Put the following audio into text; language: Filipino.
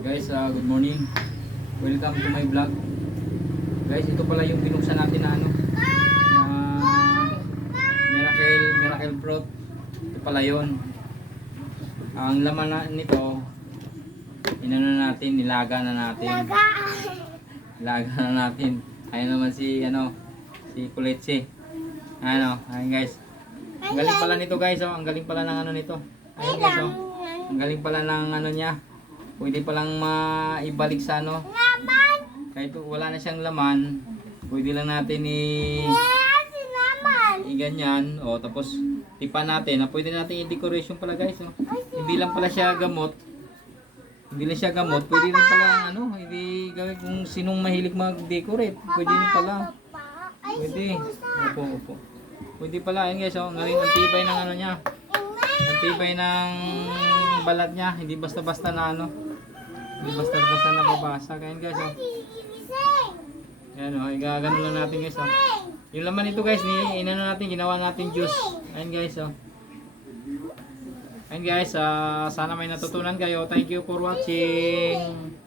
Guys, uh, good morning. Welcome to my vlog. Guys, ito pala yung binuksan natin na ano na miracle, miracle fruit. Ito pala yun. Ang laman na nito, inano natin, nilaga na natin. Nilaga na natin. Ayun naman si, ano, si Kuletse. Ano, ayun guys. Ang galing pala nito guys, oh. Ang galing pala ng ano nito. Ayun guys, oh. Ang galing pala ng ano niya. Pwede palang maibalik sa ano. Kahit wala na siyang laman, pwede lang natin i, i ganyan. O, tapos tipa natin. Na pwede natin i-decoration pala guys. Oh. Hindi lang pala siya gamot. Hindi lang siya gamot. Pwede rin pala ano, hindi gawin kung sinong mahilig mag-decorate. Pwede rin pala. Pwede. Opo, opo. Pwede pala. Ayun guys, oh. Ang galing, ang tibay ng ano niya. Ang tibay ng balat niya. Hindi basta-basta na ano. Hindi basta-basta nababasa. Kaya guys, oh. Ayan oh, igagano lang natin guys oh. Yung laman nito guys, ni inano natin, ginawa natin juice. Ayan guys oh. Ayan guys, ah, sana may natutunan kayo. Thank you for watching.